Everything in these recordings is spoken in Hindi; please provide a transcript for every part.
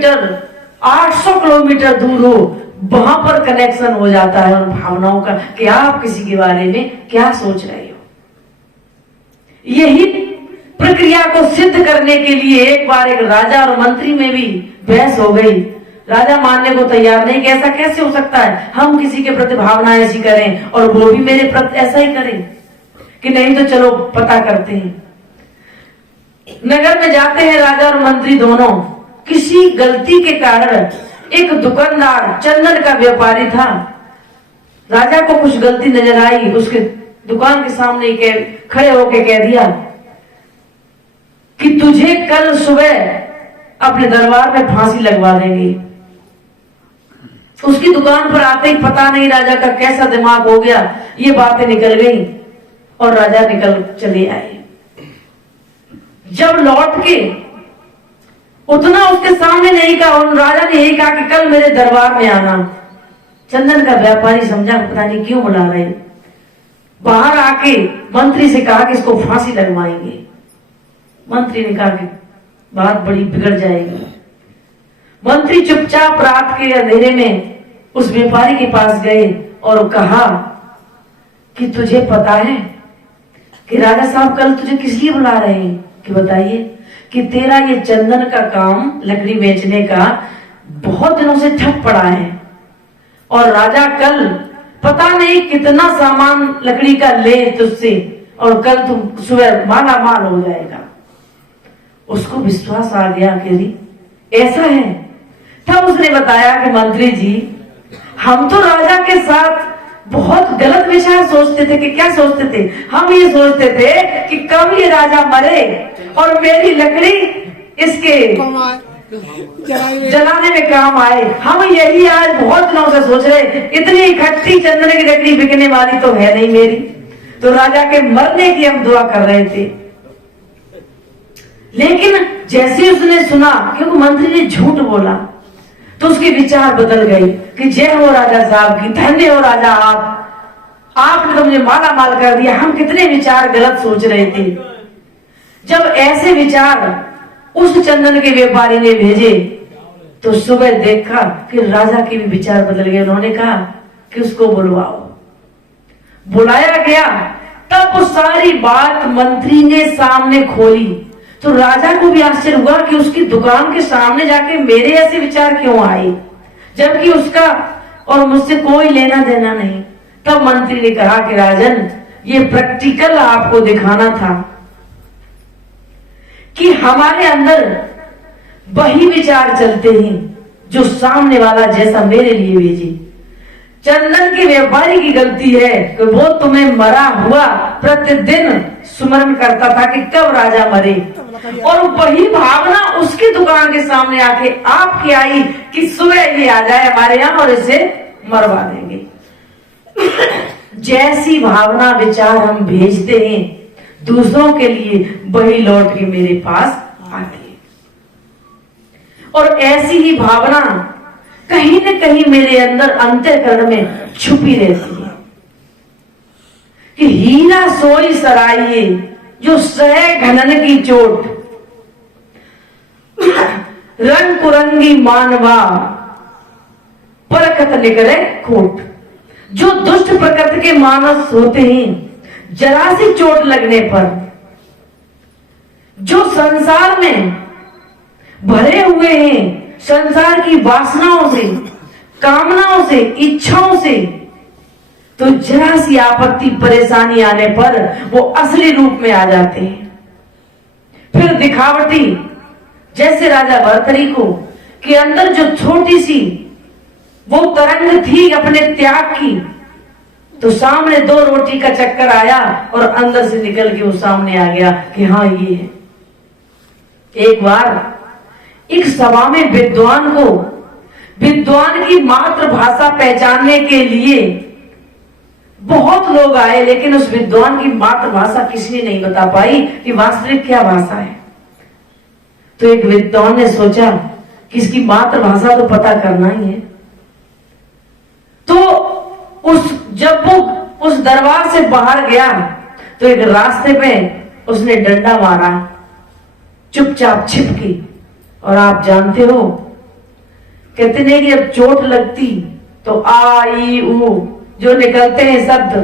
किलोमीटर 800 किलोमीटर दूर हो, वहां पर कनेक्शन हो जाता है उन भावनाओं का कि आप किसी के बारे में क्या सोच रहे हो। यही प्रक्रिया को सिद्ध करने के लिए एक बार एक राजा और मंत्री में भी बहस हो गई। राजा मानने को तैयार नहीं कि ऐसा कैसे हो सकता है, हम किसी के प्रति भावना ऐसी करें और वो भी मेरे प्रति ऐसा ही करें, कि नहीं तो चलो पता करते हैं। नगर में जाते हैं राजा और मंत्री दोनों। किसी गलती के कारण एक दुकानदार, चंदन का व्यापारी था, राजा को कुछ गलती नजर आई, उसके दुकान के सामने खड़े होके कह दिया कि तुझे कल सुबह अपने दरबार में फांसी लगवा देंगे। उसकी दुकान पर आते ही पता नहीं राजा का कैसा दिमाग हो गया, ये बातें निकल गई और राजा निकल चले आए। जब लौट के उतना उसके सामने नहीं कहा, उन राजा ने यही कहा कि कल मेरे दरबार में आना। चंदन का व्यापारी समझा पता नहीं क्यों बुला रहे, बाहर आके मंत्री से कहा कि इसको फांसी लगवाएंगे। मंत्री ने कहा कि बात बड़ी बिगड़ जाएगी। मंत्री चुपचाप रात के अंधेरे में उस व्यापारी के पास गए और कहा कि तुझे पता है कि राजा साहब कल तुझे किस लिए बुला रहे हैं, कि बताइए कि तेरा ये चंदन का काम, लकड़ी बेचने का, बहुत दिनों से ठप पड़ा है और राजा कल पता नहीं कितना सामान लकड़ी का ले तुझसे और कल तुम सुबह माला माल हो जाएगा। उसको विश्वास आ गया कि ऐसा है। तब उसने बताया कि मंत्री जी, हम तो राजा के साथ बहुत गलत विचार सोचते थे। कि क्या सोचते थे? हम ये सोचते थे कि कब ये राजा मरे और मेरी लकड़ी इसके जलाने में काम आए। हम यही आज बहुत दिनों से सोच रहे, इतनी इकट्ठी चंदन की लकड़ी बिकने वाली तो है नहीं मेरी, तो राजा के मरने की हम दुआ कर रहे थे। लेकिन जैसे उसने सुना, क्योंकि मंत्री ने झूठ बोला, तो उसके विचार बदल गए कि जय हो राजा साहब की, धन्य हो राजा आपने तो मुझे माला माल कर दिया। हम कितने विचार गलत सोच रहे थे। जब ऐसे विचार उस चंदन के व्यापारी ने भेजे तो सुबह देखा कि राजा के भी विचार बदल गए। उन्होंने कहा कि उसको बुलवाओ। बुलाया गया, तब वो सारी बात मंत्री ने सामने खोली तो राजा को भी आश्चर्य हुआ कि उसकी दुकान के सामने जाके मेरे ऐसे विचार क्यों आए, जबकि उसका और मुझसे कोई लेना देना नहीं। तब मंत्री ने कहा कि राजन, ये प्रैक्टिकल आपको दिखाना था कि हमारे अंदर वही विचार चलते हैं जो सामने वाला जैसा मेरे लिए भेजे। चंदन के व्यापारी की गलती है कि वो तुम्हें मरा हुआ प्रतिदिन स्मरण करता था कि कब राजा मरे, और वही भावना उसकी दुकान के सामने आके आपकी आई कि सुबह ये आ जाए हमारे यहाँ और इसे मरवा देंगे। जैसी भावना विचार हम भेजते हैं दूसरों के लिए, वही लौट के मेरे पास आती है। और ऐसी ही भावना कहीं न कहीं मेरे अंदर अंतःकरण में छुपी रहती है कि हीरा सोई सराइये जो सहे घनन की चोट, रंग कुरंगी मानवा परखत निकले खोट। जो दुष्ट प्रकृति के मानस होते हैं, जरा सी चोट लगने पर जो संसार में भरे हुए हैं, संसार की वासनाओं से, कामनाओं से, इच्छाओं से, तो जरा सी आपत्ति परेशानी आने पर वो असली रूप में आ जाते हैं। फिर दिखावटी, जैसे राजा भर्तरी को कि अंदर जो छोटी सी वो तरंग थी अपने त्याग की, तो सामने 2 रोटी का चक्कर आया और अंदर से निकल के वो सामने आ गया कि हाँ ये है। एक बार एक सभा में विद्वान की मातृभाषा पहचानने के लिए बहुत लोग आए, लेकिन उस विद्वान की मातृभाषा किसी ने नहीं बता पाई कि वास्तविक क्या भाषा है। तो एक विद्वान ने सोचा कि इसकी मातृभाषा तो पता करना ही है। तो जब वो उस दरबार से बाहर गया तो एक रास्ते में उसने डंडा मारा, चुपचाप छिपके। और आप जानते हो कहते नहीं कि अब चोट लगती तो आ ई ऊ जो निकलते हैं शब्द,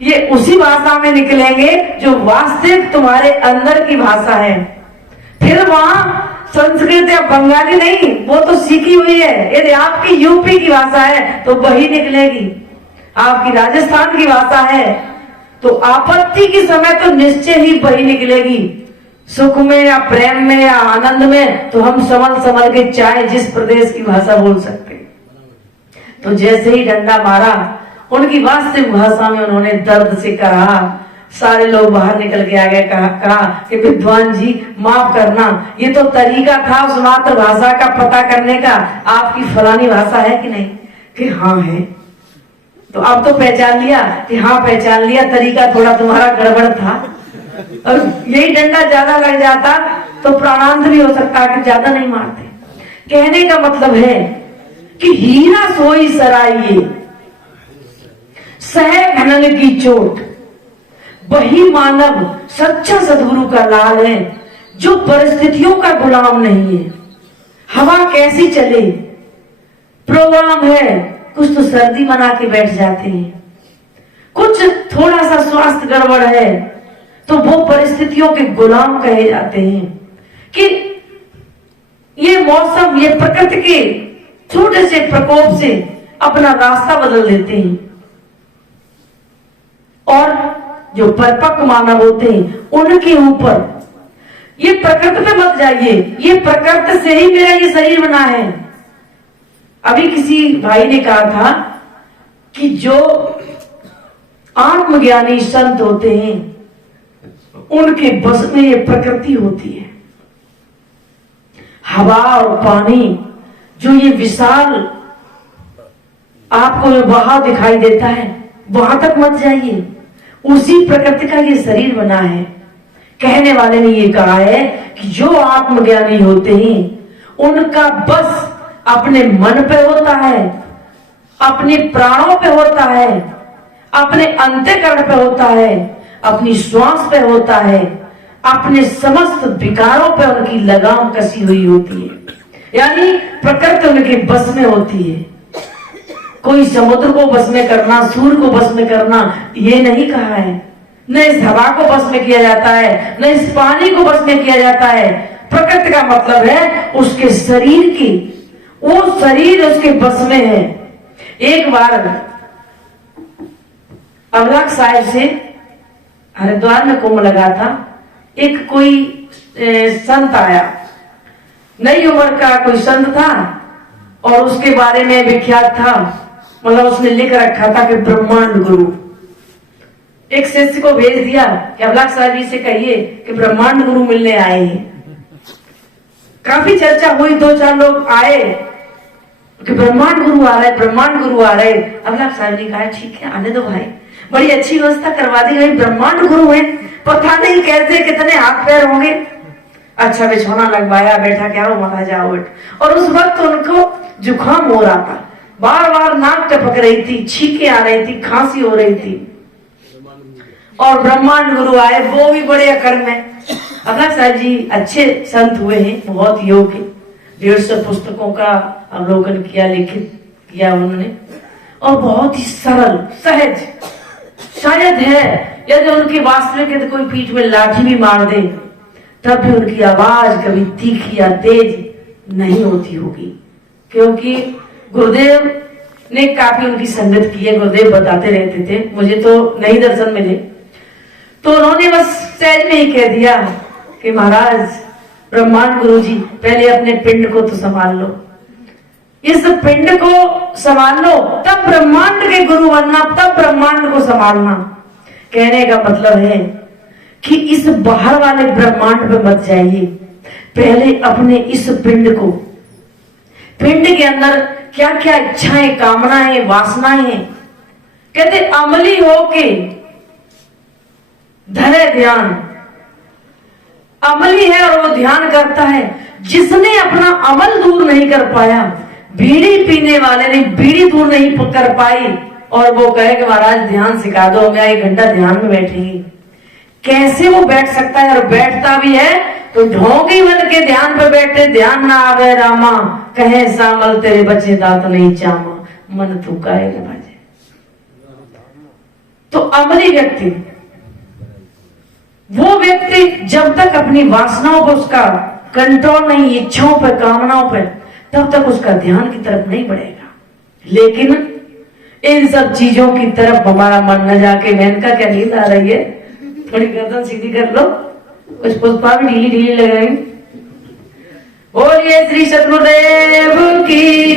ये उसी भाषा में निकलेंगे जो वास्तविक तुम्हारे अंदर की भाषा है। फिर वहां संस्कृत या बंगाली नहीं, वो तो सीखी हुई है। यदि आपकी यूपी की भाषा है तो वही निकलेगी, आपकी राजस्थान की भाषा है तो आपत्ति के समय तो निश्चय ही वही निकलेगी। सुख में या प्रेम में या आनंद में तो हम संभल संभल के चाहे जिस प्रदेश की भाषा बोल सकते। तो जैसे ही डंडा मारा, उनकी वास्तविक भाषा में उन्होंने दर्द से कहा। सारे लोग बाहर निकल के आ गए। कहा कि विद्वान जी माफ करना, ये तो तरीका था उस मातृभाषा का पता करने का। आपकी फलानी भाषा है कि नहीं? कि हाँ है। तो अब तो पहचान लिया कि हाँ पहचान लिया, तरीका थोड़ा तुम्हारा गड़बड़ था। और यही डंडा ज्यादा लग जाता तो प्राणांत भी हो सकता कि ज्यादा नहीं मारते। कहने का मतलब है कि हीरा सोई सराइए सह घनन की चोट, वही मानव सच्चा सदगुरु का लाल है जो परिस्थितियों का गुलाम नहीं है। हवा कैसी चले, प्रोग्राम है, कुछ तो सर्दी मना के बैठ जाते हैं, कुछ थोड़ा सा स्वास्थ्य गड़बड़ है तो वो परिस्थितियों के गुलाम कहे जाते हैं। कि ये मौसम, ये प्रकृति के छोटे से प्रकोप से अपना रास्ता बदल देते हैं। और जो परिपक्व मानव होते हैं उनके ऊपर, ये प्रकृति पे मत जाइए, ये प्रकृति से ही मेरा ये शरीर बना है। अभी किसी भाई ने कहा था कि जो आत्मज्ञानी संत होते हैं उनके बस में ये प्रकृति होती है। हवा और पानी, जो ये विशाल आपको जो बहाव दिखाई देता है, वहां तक मत जाइए। उसी प्रकृति का ये शरीर बना है। कहने वाले ने ये कहा है कि जो आत्मज्ञानी होते हैं उनका बस अपने मन पे होता है, अपने प्राणों पे होता है, अपने अंतःकरण पे होता है, अपनी श्वास पे होता है, अपने समस्त विकारों पे उनकी लगाम कसी हुई होती है। यानी प्रकृति उनके बस में होती है। कोई समुद्र को बस में करना, सूर्य को बस में करना, ये नहीं कहा है। न इस हवा को बस में किया जाता है, न इस पानी को बस में किया जाता है। प्रकृति का मतलब है उसके शरीर की, वो शरीर उसके बस में है। एक बार अमलाक साहिब से हरिद्वार में कुंभ लगा था, एक कोई संत आया, नई उम्र का कोई संत था और उसके बारे में विख्यात था, मतलब उसने लिख रखा था कि ब्रह्मांड गुरु। एक शिष्य को भेज दिया कि अमलाक साहिब जी से कहिए कि ब्रह्मांड गुरु मिलने आए हैं। काफी चर्चा हुई, 2-4 लोग आए कि ब्रह्मांड गुरु आ रहे, ब्रह्मांड गुरु आ रहे। अमलाक साहिब ने कहा ठीक है आने दो भाई, बड़ी अच्छी व्यवस्था करवा दी गई, ब्रह्मांड गुरु है, पता नहीं कैसे कितने हाथ पैर होंगे। अच्छा बिछौना लगवाया, बैठा क्या हो महाराज जाओ बैठ। और उस वक्त उनको जुकाम हो रहा था, बार बार नाक टपक रही थी, छींकें आ रही थी, खांसी हो रही थी। और ब्रह्मांड गुरु आए, वो भी बड़े अकड़ में। अमलाक साहिब जी अच्छे संत हुए हैं, बहुत योग्य, 150 पुस्तकों का अवलोकन किया, लिखित किया उन्होंने, और बहुत ही सरल सहज। शायद है यदि उनकी वास्तविक कोई पीठ में लाठी भी मार दे तब भी उनकी आवाज कभी तीखी या तेज नहीं होती होगी, क्योंकि गुरुदेव ने काफी उनकी संगत की है। गुरुदेव बताते रहते थे, मुझे तो नहीं दर्शन मिले, तो उन्होंने बस सहज में ही कह दिया कि महाराज ब्रह्मांड गुरु जी पहले अपने पिंड को तो संभाल लो, इस पिंड को संभाल लो, तब ब्रह्मांड के गुरु बनना, तब ब्रह्मांड को संभालना। कहने का मतलब है कि इस बाहर वाले ब्रह्मांड पे मत जाइए, पहले अपने इस पिंड को, पिंड के अंदर क्या क्या इच्छाएं, कामनाएं, वासनाएं हैं, कहते अमली होके धरे ध्यान। अमली है और वो ध्यान करता है। जिसने अपना अमल दूर नहीं कर पाया, बीड़ी पीने वाले ने बीड़ी दूर नहीं कर पाई, और वो कहे कि महाराज ध्यान सिखा दो, मैं 1 घंटा ध्यान में बैठेंगे, कैसे वो बैठ सकता है? और बैठता भी है तो ढोंगी बन के ध्यान पे बैठे, ध्यान ना आवे रामा, कहे सामल तेरे बच्चे दांत नहीं चामा, मन तू काहे न भाजे। तो अमली व्यक्ति, वो व्यक्ति जब तक अपनी वासनाओं पर उसका कंट्रोल नहीं, इच्छाओं पर, कामनाओं पर, तब तक उसका ध्यान की तरफ नहीं बढ़ेगा। लेकिन इन सब चीजों की तरफ हमारा मन न जाके, बहन का क्या नींद आ रही है, थोड़ी गर्दन सीधी कर लो, कुछ पुष्पा भी ढीली ढीली लगाई। बोलिए श्री सदगुरुदेव की।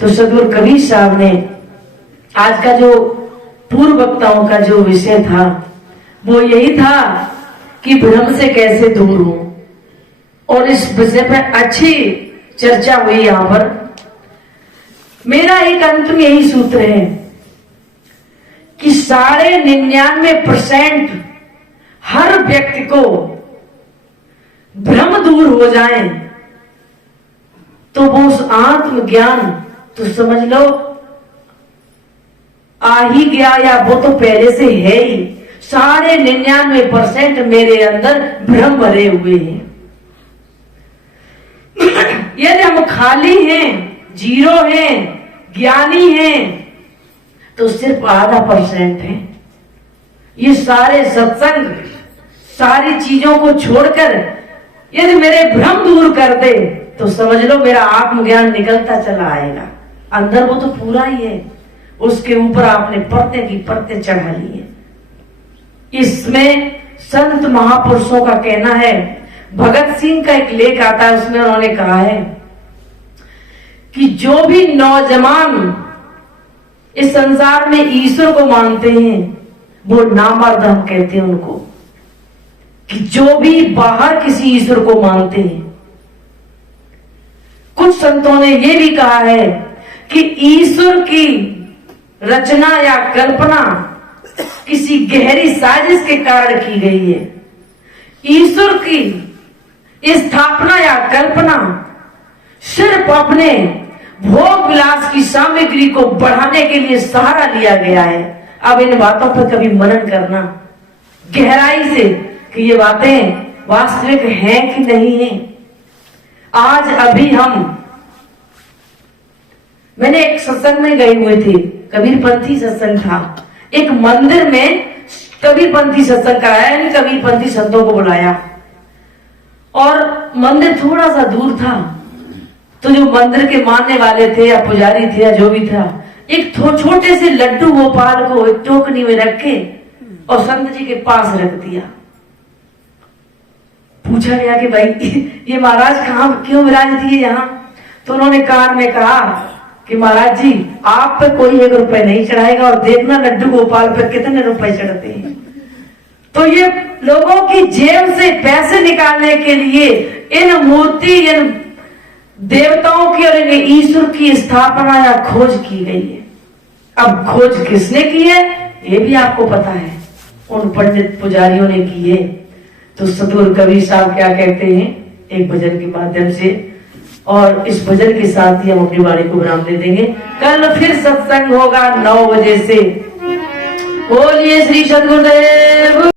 तो सदगुरु कबीर साहब ने आज का जो पूर्व वक्ताओं का जो विषय था वो यही था कि भ्रम से कैसे दूर हो, और इस विषय पर अच्छी चर्चा हुई। यहां पर मेरा एक अंत में यही सूत्र है कि 99.99% हर व्यक्ति को भ्रम दूर हो जाए तो वो उस आत्मज्ञान तो समझ लो आ ही गया, या वो तो पहले से है ही। 99.99% मेरे अंदर भ्रम भरे हुए हैं। यदि हम खाली हैं, जीरो हैं, ज्ञानी हैं, तो सिर्फ 0.5% है। ये सारे सत्संग, सारी चीजों को छोड़कर यदि मेरे भ्रम दूर कर दे तो समझ लो मेरा आत्मज्ञान निकलता चला आएगा। अंदर वो तो पूरा ही है, उसके ऊपर आपने परते की परते चढ़ा ली है। इसमें संत महापुरुषों का कहना है, भगत सिंह का एक लेख आता है, उसमें उन्होंने कहा है कि जो भी नौजवान इस संसार में ईश्वर को मानते हैं वो नामर्द हम कहते हैं उनको, कि जो भी बाहर किसी ईश्वर को मानते हैं। कुछ संतों ने यह भी कहा है कि ईश्वर की रचना या कल्पना किसी गहरी साजिश के कारण की गई है। ईश्वर की स्थापना या कल्पना सिर्फ अपने भोग विलास की सामग्री को बढ़ाने के लिए सहारा लिया गया है। अब इन बातों पर कभी मनन करना गहराई से कि ये बातें वास्तविक हैं कि नहीं है। आज अभी मैंने एक सत्संग में गए हुए थे, कबीरपंथी सत्संग था। एक मंदिर में कबीरपंथी सत्संग कराया, यानी कबीरपंथी संतों को बुलाया, और मंदिर थोड़ा सा दूर था। तो जो मंदिर के मानने वाले थे या पुजारी थे या जो भी था, एक छोटे से लड्डू गोपाल को एक टोकनी में रख के और संत जी के पास रख दिया। पूछा गया कि भाई ये महाराज कहाँ क्यों विराज दिए यहाँ? तो उन्होंने कान में कहा कि महाराज जी आप पे कोई 1 रुपए नहीं चढ़ाएगा, और देखना लड्डू गोपाल पे कितने रुपए चढ़ते हैं। तो ये लोगों की जेब से पैसे निकालने के लिए इन मूर्ति, इन देवताओं की और इन ईश्वर की स्थापना या खोज की गई है। अब खोज किसने की है ये भी आपको पता है, उन पंडित पुजारियों ने की है। तो सदगुरु कबीर साहब क्या कहते हैं एक भजन के माध्यम से, और इस भजन के साथ ही हम अपनी वाणी को विराम दे देंगे। कल फिर सत्संग होगा 9 बजे से। बोलिए श्री सदगुरुदेव।